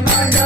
my name.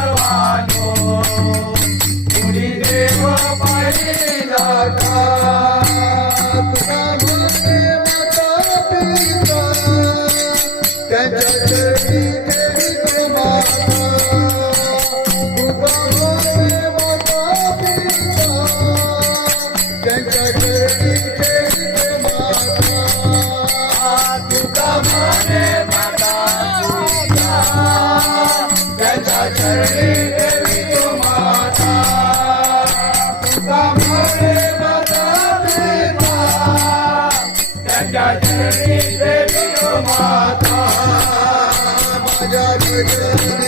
Ghazni Devi Mata जगजनी